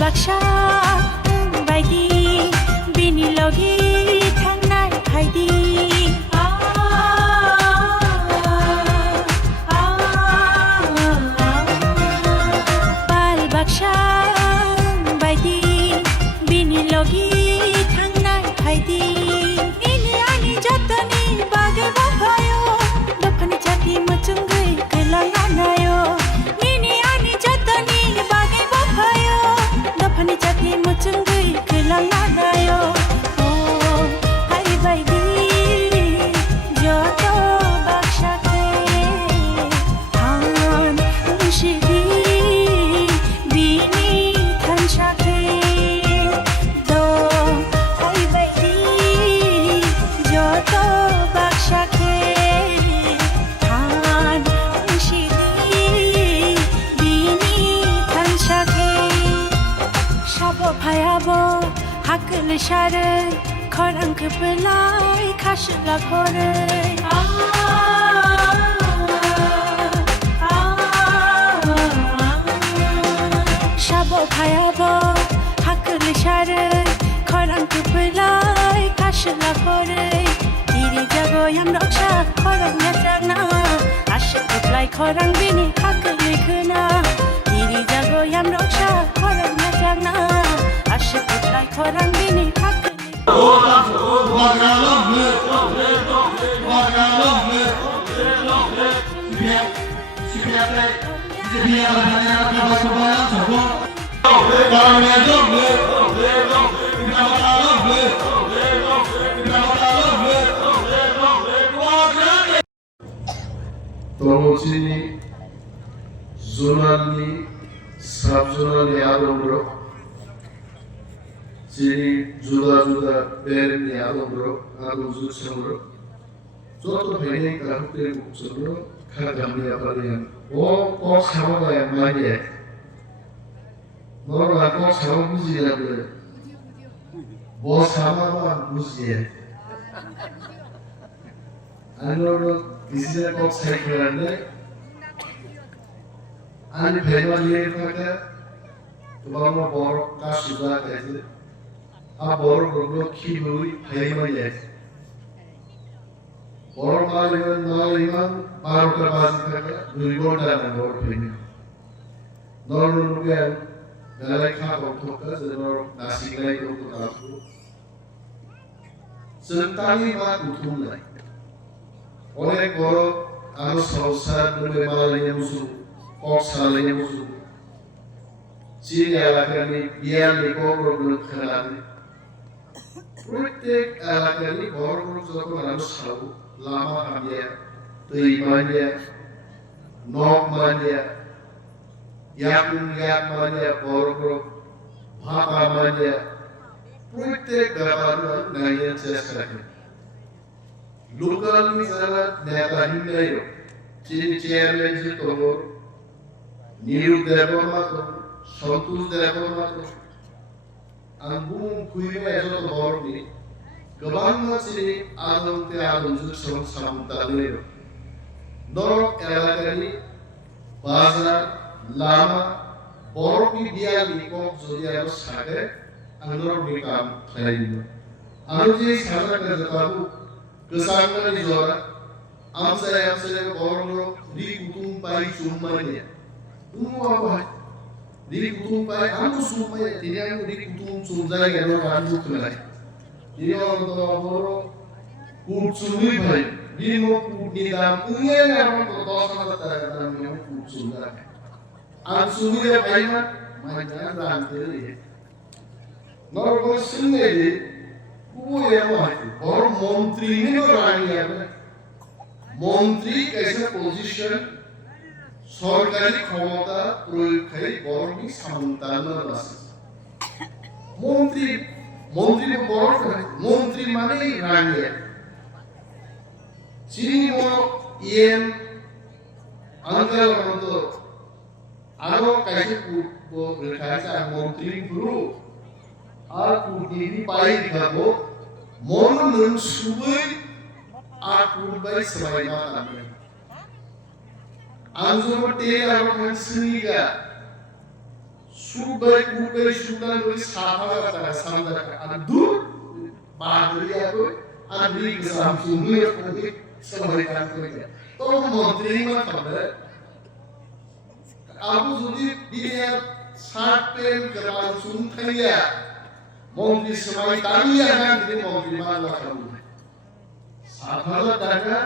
baksa baidi bini logi thangnai phaidi bal baksa baidi bini logi thangnai phaidi ini ani jatani bage bahayo dofani chati machungai kelanga nayo ini ani jatani bage bahayo dofani chati machungai kelanga nayo oh hai baidi joto baksa ke han ushidi bini thansha ke do hai baidi joto baksa ke han ushidi bini thansha ke shabo phayabo hakl share khorang khlai khashla khore shabo phayabo hakl share khorang khlai khashla khore diri jago yam raksha khorang najana ashik khlai khorang bini hakl khuna diri jago yam raksha khorang najana ashik khlai khorang bini hakl Tomocini, zonalni, subzonalni adamro, sini juda berni adamro, adamzut samro. Joto bhai kahute samro, khagamni aparian. O sama ya manye. Norma ko sama buziya bole. Bo sama ba buziya. Anoro Dizine kok sayıklarında ani peygamberliğe fakat tubama bor kaşıza kaydı a bor gurgo kibui peygamberliğe bor maliman naliman baruka bazı fakat duygordan bor peygamber norunlugen dalekha koktoka zenor nasiklay koktoka sentani ma kutumlay অনেক বড় আরো সংসার করে মালাইয়া মুসু cock সালাইয়া মুসু চীন এলাকানি বিয়ালি বড় খেলানি প্রত্যেক এলাকানি বড় যখন আরো সাবু লামা হামিয়া তৈ মানিয়া নক মানিয়া ইয়াকুন ইয়াক মানিয়া বড় ভাপা মানিয়া প্রত্যেক ব্যাপার নাইয়া চেষ্টা করে local misala neta hinnayo chini chairman je tomor niru debo mato santush debo mato angum kuiba ejo to borni gabang chini adam te adam ju samtaleyo norok elakani bazar lama borni biali kok jodi aro sake andor mikam thaino aro je saja kajabu kesana di zona, amsaya borong di kutung pai sumanya, apa? Di kutung pai, anu sumanya, tidak anu di kutung sumjaya yang orang anu kelai. Jadi orang tua borong kutsumi pai, di mau di dalam ungen orang tua sama dalam yang kutsumnya. Ansumi dia pai mah, macam rantai. Normal sendiri. और मंत्री ने रानिया मंत्री कैसे position सरकारी क्षमता प्रयोग करे बरनी सन्तान আছে मंत्री বড় मंत्री মানে রানিয়া চিনি ইয়েন আঙ্কেল মতো আরো कैसे রেখায় मंत्री গুরু আর কুটিনি পাই দিখাবো মনন সুবই আর কুরবাই সবাইমা তামে আঞ্জুমতে আর খানসিগা সুবাই কুবাই সুদান করে 7,000 টাকা সামনে আর দূর বাদরিয়া কই আর রিক সামসুং নিয়ে করে সবাই কাজ করে তো মন্ত্রী মা খাবে আবু যদি দিনের 60 পেন করা শুন খাইয়া মন্ত্রী সবাই তামিয়া না দিন মন্ত্রী মালা খাবে 7,000 টাকা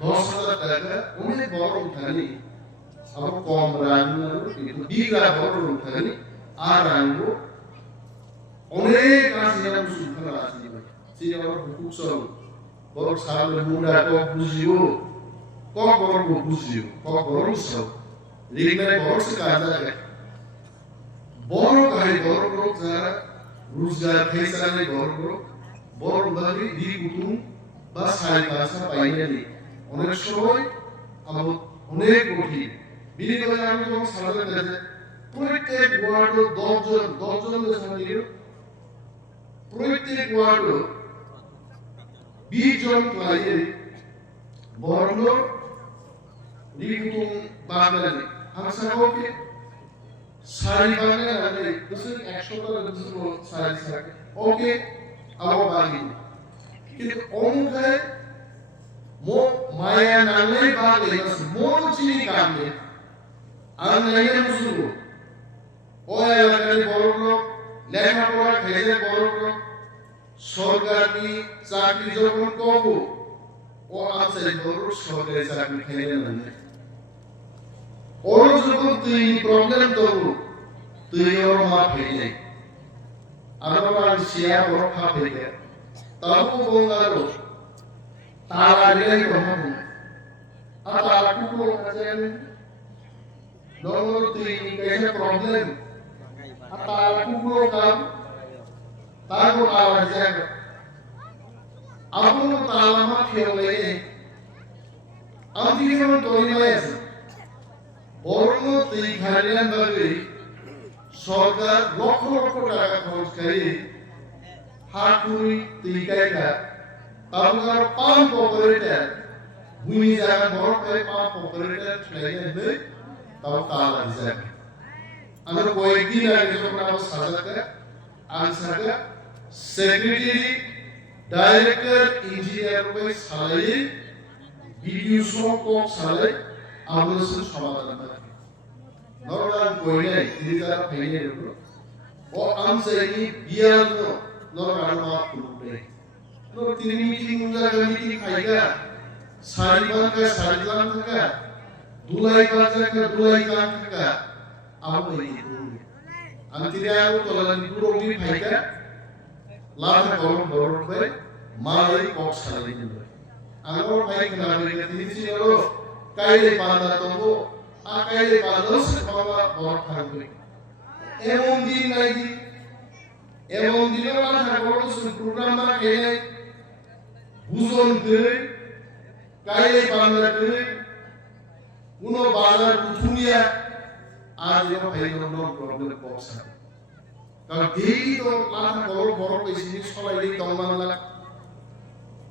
10,000 টাকা অনেক বড় উঠানি আবার কম রাখবো কিন্তু বিঘা বড় উঠানি আর আনবো অনেক আছে যেমন সুখা আছে সেই আমার হুকুক সব বড় সালে মুন্ডা কক বুঝিও কক বড় বুঝিও কক বড় সব রিগনায় বড় সে কাজ আছে বড় কাহে বড় লোক যারা রোজগার খেসালে বড় ভাবে দি কুতুম বা সাই ভাষা পাইনি অনেক সময় আমার অনেক কঠিন বিনিময়ে আমি যখন সালাতে গেছে প্রত্যেক ওয়ার্ড 10 জন সামনে প্রত্যেক ওয়ার্ড 20 জন ক্লায়েন্ট বর্ণ নিকুতুম বাঙালি ভাষা হোকে সারি বাঙালি দুসরি 100 টাকা দুসরি সারি থাকে ওকে আবার বাঙালি কিন্তু অঙ্কে মো মায়া নালে বাঙালি মন চিনি কামে আর নাইলে মুসলমান ওই এলাকার বড় লোক লেখাপড়া খেলে বড় লোক সরকারি চাকরি যখন কব ও আছে বড় সরকারি চাকরি খেলে না ওর যখন তুই প্রবলেম করবো তুই ওর মা ফেলে আর ওর শিয়া বড় খা ফেলে তারপর বঙ্গালো তারা রেলাই কথা বলে আর তারা কুকুর আছেন nomor 3 kayaknya problem apa kulo kam tahu aja aku talama khele আমি যখন তৈরি হয়েছে বরং তুই খালিয়ান ভাবে সরকার লক্ষ লক্ষ টাকা খরচ করে হাতুই তুই কাইটা তারপর পাম্প অপারেটর ভূমি জায়গা বড় করে পাম্প অপারেটর ছেড়ে তাও কাল আছে আমরা কয়েকদিন আগে যখন আমরা সাজাতে আনসারটা সেক্রেটারি ডাইরেক্টর ইঞ্জিনিয়ার কই সালাই ভিডিও সব সালাই আমাদের সমাধান করে নরমাল কইলে ইদিকার ফাইনে ও আমসাই বিয়ানো নরমাল মা করবে নর তিনি মিটিং জায়গা খাইগা সারি থাকা দুলাই থাকা আমি আন্তিরা তোলান পুরোটি ফাইকা লাভ গরম গরম করে মালাই কক সালাই দিল আগর ফাইক না করে তিনি ছিল কাইলে পান্দা তবো আকাইলে পান্দা সে বাবা বড় থাকবে এমন দিন নাই এমন দিনের মাথা বড় প্রোগ্রাম না খেলে বুঝন করে কাইলে পান্দা করে কোনো বাজার উঠুনিয়া আর এর ভাইনো প্রবলেম পড়ছে কারণ এই তো লাখ বড় বড় বেশি সবাই এই দমমানলা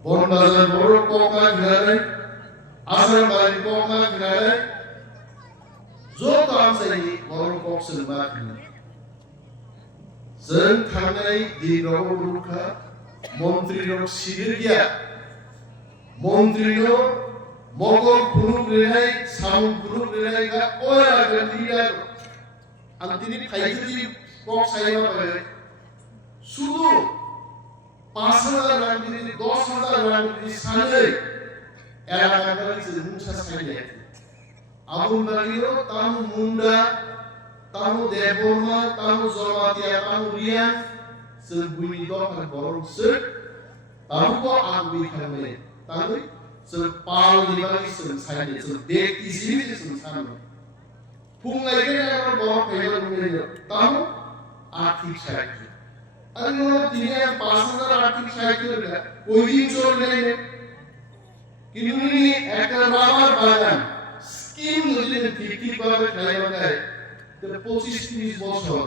বন বাজার বড় কোমা ঘরে আসার বাড়ি কোমা ঘরে যত আমসাই বড় পক্সের বাকি जों थांनाय दिनाव रुखा मन्त्रीनाव सिरिया मन्त्रीनो मगल खुनुक रेहाय सामु खुनुक रेहाय गा ओया गलिया आं दिनै फाइजि पक साइमा पाय শুধু 5,000 রান দিনে 10,000 রান দিনে সালে এলাকার মুসা সাইলে Abul বাগিরো তামু Munda tamu deborma tamu zolmatia tamu ria sebumi dokan borong se tamu ko agui khamle tamu se pal dibagi se saide se dek isini se sanu pungai ke na borong pelo mele tamu arthik saide ani no dinia 5,000 arthik saide la koi din chor nei kinuni ekta rabar bagan scheme যদি ঠিক ভাবে চালানো যায় the 25-30 বছর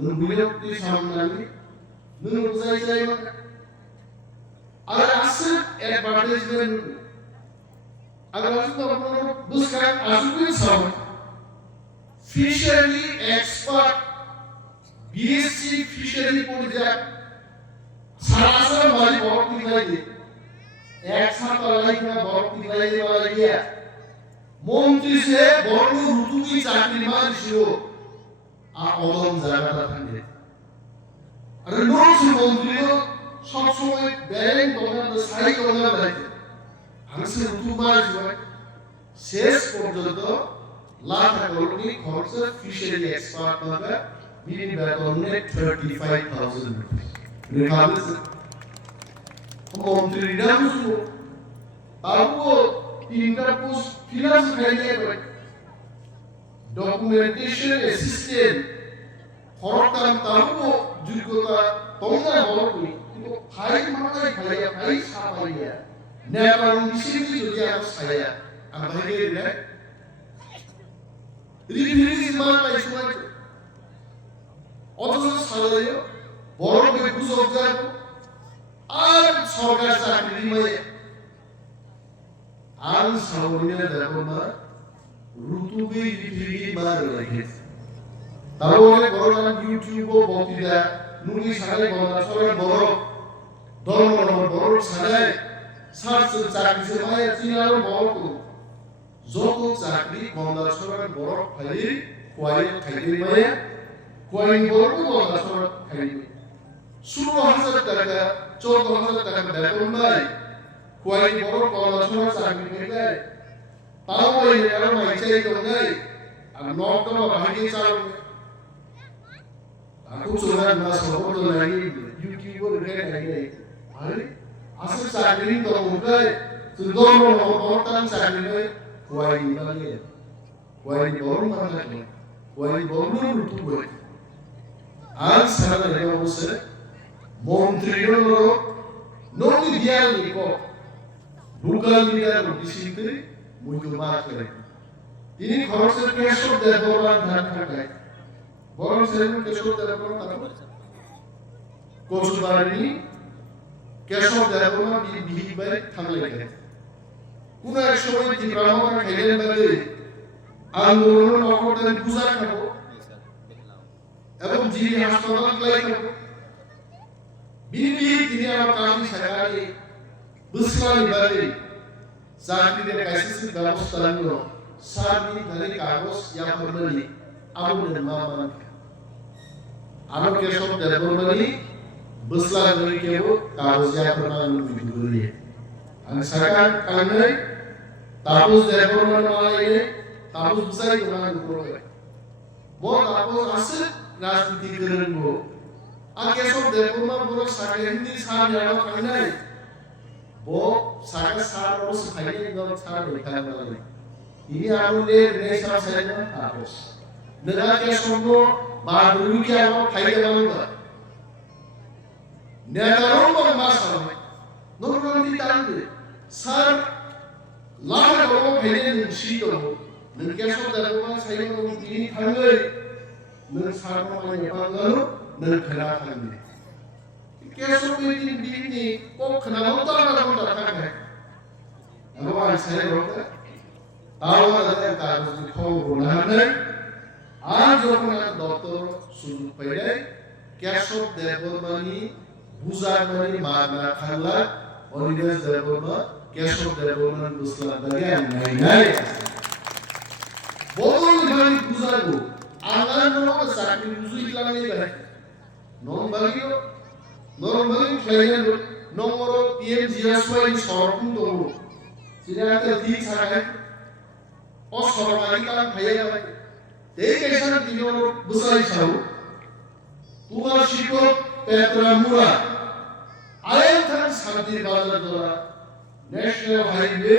নবীরত্বের সামনে নুন বুঝাই যায় আর আসল অ্যাডভার্টাইজমেন্ট আগে আসলে আপনারা বুঝকার আসলে সব ফিশারি এক্সপার্ট বিএসসি ফিশারি পড়ে সারা মাঝে বড় পিলাই দিয়ে এক সাথে লাইনা বড় পিলাই দিয়ে মারা গিয়া মন্ত্রী সে বড় রুতুকি চাকরি মারছিল আর অদম জায়গাটা থাকে আর নোস মন্ত্রী সব সময় ব্যাংক দোকান সাই দোকান রাখে হাসি রুতু মারছিল শেষ পর্যন্ত লাখ কলোনি খরচ ফিশারি এক্সপার্ট নামে মিনিট বেতনে 35,000 রিকাবস মন্ত্রীরা বুঝলো তারপর তিনটা পোস্ট ফিনান্স খাইয়ে গেল ডকুমেন্টেশন অ্যাসিস্ট্যান্ট খরতাম তারপর যোগ্যতা তোমরা বলো কিন্তু ফাইল মানাই ফাইয়া ফাইল সাপাইয়া নেপাল মিশিয়ে যদি আর সায়া আর ভাগে রে রিভিউজ মানাই সময় অথচ সালায় বড় বেগুজব যায় আর সরকার চাকরি মানে আর সামনে দেখো না ঋতুবি রিভিউ মার লাগে তাহলে বড় ইউটিউব ও বক্তৃতা নুনি সালে বলা সরকার বড় ধর্ম বড় সালে সার্চ চাকরি সে মায়ের চিনার বড় যত চাকরি বন্ধ সরকার বড় ফাইল কোয়াই খাইতে মানে কোয়াই বড় বন্ধ সরকার খাইতে 16,000 টাকা 14,000 টাকা বেতন নাই কোয়াই বড় পড়াশোনা চাকরি পেলে তাও ওই আর মাইচাই তো নাই আর নকটা ভাগে চাল aku sudah masuk ke lagi YouTuber kayak lagi hari asal sakit itu mungkin sudah mau sakit kuai lagi kuai baru mana lagi kuai baru itu buat आज सारा लगा उसे मंत्रियों लो नोटी दिया लिखो बुकल दिया डिसिप्लिन मुझे बात करे ini खर्च कैसे देवरान धान खाए বড় ছেলে কেশব দেববর্মা তারপর কোচবাড়ি কেশব দেববর্মা বিহিবাই থামলে গেছে কোন এক সময় কি ব্রাহ্মণ খাইলেন বলে আন্দোলন অকর্তেন পূজা খাবো এবং জিরি হাসপাতাল লাই খাবো বিবি তিনি আমার কামি সাকারে বুসলানি বলে চাকরির কাইসিস ব্যবস্থা নিলো সারি ধরে কাগজ ইয়া ফরমালি আবুল মামান আলো কেশব দেববর্মানি বুসলানি কেবো কাগজ ইয়া ফরমালি বিদুরি আর সরকার কানে তাপস দেববর্মা মালাইনে তাপস বুসাই কোনা করে বো তাপস আছে রাজনীতি করেন গো আর কেশব দেববর্মা বড় সাকে হিন্দি সার জানা কানে বো সাকে সার ও সাইনে গো সার লেখা বলে ini arule resa saya harus negara keশব বাদুরি কি আমার খাইতে পারবা নেতারও মাসাল নরমালি তালবে স্যার লাখ বড় খাইতে নিশ্চিত হবো কেশব দেববর্মা সাইনে তিনি থাকলে नों सारमाय पांगो नों खना थांगे केशव बेदि बिनि को खनाव ताना को थांगे अनवा साय रोते तावा दे कागज खौ बनाने आज जोखना दत्तर सुरु पहिले केशव देवबर्मानि बुजामानि मागना खाला अनिगेश देवबर्मा केशव देवबर्मा दुसला दगे नाय बोल गनि बुजागो आंगन नो साकि बुजु इलांनि बाय नंबारि फ्लाइन नंगरो पीएमजीएसवाई सरकुं दङ सिनाते ती साराय अ सरकारि काम फाया बाय ते केसन दिनो बुसाइ साउ तुवा शिको पेट्रा मुरा आयन थान शान्ति बाजार द्वारा नेशनल हाईवे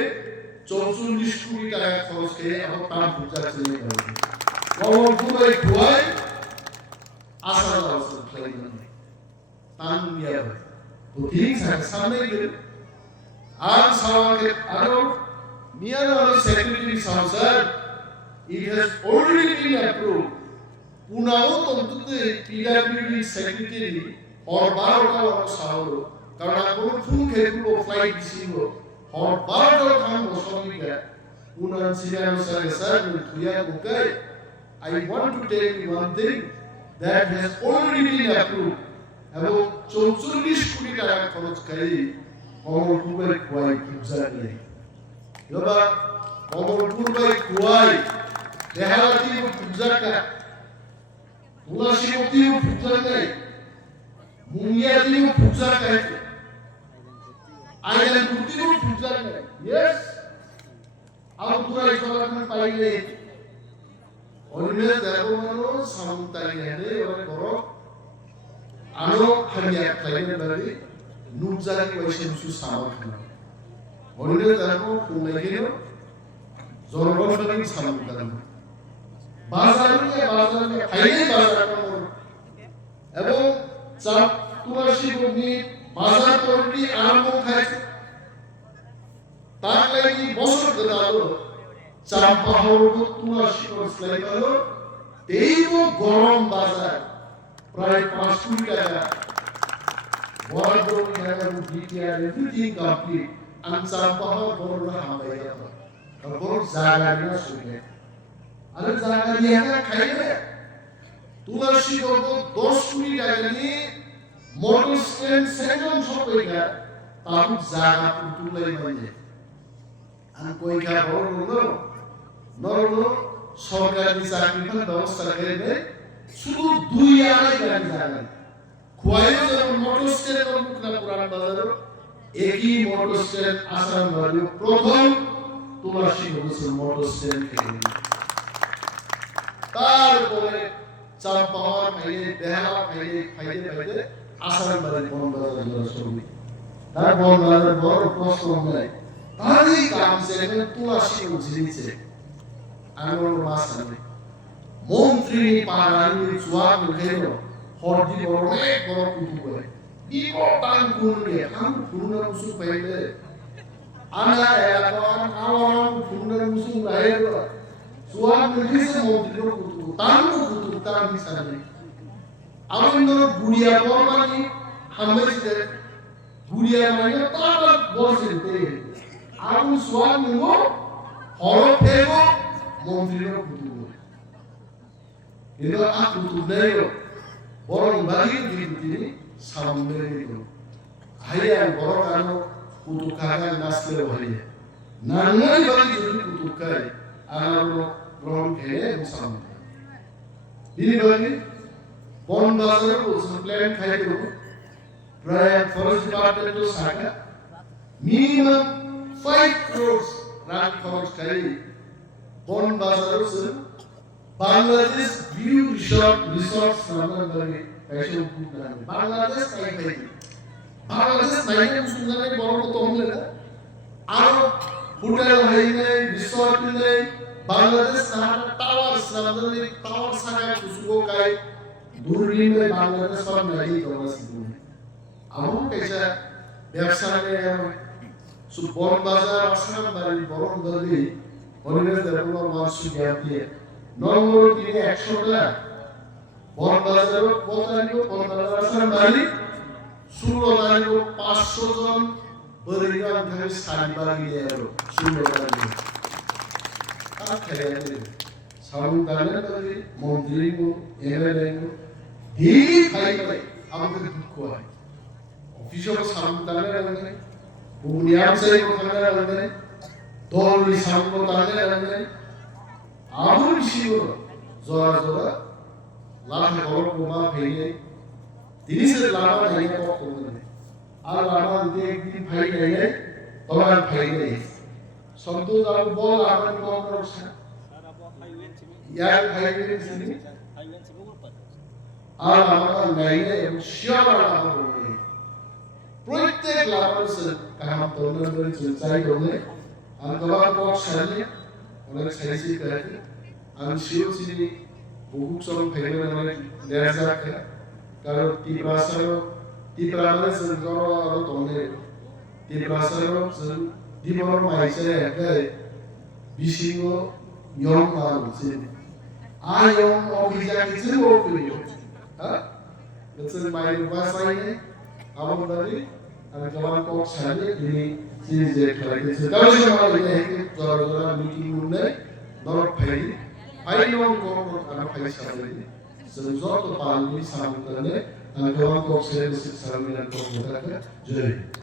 44 কোটি টাকা খরচ করে এখন কাম পৌঁছাচ্ছে और पूरे खुआई आसार आसार फ्लाइट में तान मिया है तो ठीक है सामने के आज सवाल के आरो मिया वाले सेक्रेटरी साहब it has already been approved पुनाओ तंतुते पीडब्ल्यूडी सेक्रेटरी और 12 का वाला साहब कारण आपको फुल खेलको फ्लाइट दिसिगो और 12 काम बसोमी का पुना सिरियानो सर तुया को I want to tell you one thing. that has already been approved এবং 44 কোটি টাকা খরচকারী কমলপুরের কুয়াই ফুটজার নেই এবার কমলপুরের কুয়াই দেহালাতি ফুটজার কা তুলাসীমতি ফুটজার নেই মুঙ্গিয়াদি ফুটজার কাই আইল্যান্ড কুর্তি ফুটজার নেই yes अब पूरा इस्तेमाल में पाएंगे और इनमें देखो मानो सामुदायिक है और करो आनो हरिया खाने वाली नुज़ारी को ऐसे मुझे सामर करना और इनमें देखो पुणे के लो ज़ोरों से भी सामर करना बाजार में खाने बाजार में एवं जब तुलसी को भी बाजार पर भी आराम खाए ताकि बसर गदालो चांपाहारो तुलसी को स्लाइडलो तेईगो गरम बाजार प्राय 5 कोटी টাকা বরাদ্দ করে ডিটিআর এভরিথিং কমপ্লিট আন চাंपाहारो বড় হামাই যাবে তারপর জায়গা না শুনে আরে জায়গা নিয়ে খাইবে তুলসী को 10 কোটি টাকা নিয়ে মোটর স্ট্যান্ড সেকশন সরকার তার জায়গা তুলে মানে আর कोई का বড় নরলো সরকারি চাকরির ব্যবস্থা করে শুধু 2-2.5 গাড়ি জায়গা খোয়াইও যেমন মোটর স্ট্যান্ড মুখনা পুরান বাজার একই মোটর স্ট্যান্ড আসাম বাড়ি প্রথম তুলসী বসে মোটর স্ট্যান্ড থেকে তারপরে চাঁপাহার খাইয়ে বেহালা খাইয়ে আসাম বাড়ি বন বাজার শুরু তার বন বাজার বড় প্রশ্ন নাই তারই কাম সেখানে তুলসী উঠেছে আঙুল মাসানে মন্ত্রী পারানি চুয়া মুখের হরদি বড়ে বড় কুতু করে বিকটান গুণে আম ফুলনা মুসু পাইলে আনা এলাকার আওয়াম ফুলনা মুসু রায়ের চুয়া মুখেছে মন্ত্রী কুতু তার মিশানে আনন্দ বুড়িয়া বরমানি হামবেছে বুড়িয়া মানে তার বসেতে আম চুয়া মুগো হরফেগো মন্ত্রীর কুতু এটা আর কুতু নেই বরং বাড়ির কিন্তু সামনে দিল হাইয়া বড় কানো কুতু কাকা নাচলে ভাইয়া নানাই বাড়ি যদি কুতু কাই আর গ্রহণ খেয়ে সামনে দিন বাড়ি বন বাজার প্ল্যান খাই দেব প্রায় ফরেস্ট ডিপার্টমেন্টের শাখা মিনিমাম 5 crores রাত খরচ খাই বন বাজার বাংলাদেশ ভিউ রিসর্টস নামের বাড়ি ऐसे बांग्लादेश नहीं भाई बांग्लादेश नहीं है सुनने में बड़ा तो हम लेना आरो होटल है नहीं रिसोर्ट नहीं बांग्लादेश ना टावर सामने टावर सारा खुशबू का दूरी में बांग्लादेश और नहीं तो बस दूर आओ कैसा व्यवसाय में सुबह बाजार आसमान बारी बड़ा बड़ी और इन्हें देखो मानसिक ज्ञाती है नॉर्मल की 100 लाख বন বাজারের পতানিও পন্দারাসার মালিক সুলো মালিক 500 জন বরিগান থেকে সাইবার গিয়ে এলো সুলো মালিক আর খেলে সামুদানের বাড়ি মন্ত্রী গো এমএলএ গো এই ভাই ভাই আমাদের দুঃখ হয় অফিসের সামুদানের লাগে বুনিয়াদ সেই কথাটা লাগে দলই সামুদানের লাগে আমল শিও জোরা জোরা লাঠি বড় প্রমাণ হয়ে তিরিশের লাভা নাই কত করে আর লাভা দিতে একদিন ভাই নাই তোমার ভাই নাই শব্দ দাও বল আমার কম রক্ষা ইয়ার ভাই নাই চিনি আর আমার নাই এবং শিয়ার লাভা বলে প্রত্যেক লাভার সে কাম তোলন করে চাই বলে আর তোমার পক্ষ সামনে অনেক সাইসি করে আমি শিও চিনি বহু সব ফেলে মানে নেজা কারণ টিপ্রাসার সঞ্জর আর তনে টিপ্রাসার সন দিবর মাইসে একে বিশিঙ্গ ইয়ং আছে আয়ং অভিজা কিছু ওপিও হ্যাঁ এটা মাইর ভাষায় আমদানি আমি জবান কো সালে তিনি যে খেলাইছে তাহলে আমরা এই জরা মিটিং মুন্নে দর ফাইল ফাইল কোন কোন আনা ফাইল সালে जों जत' पालनि सामने गोबां कक्सेल सामिनान कक्सेल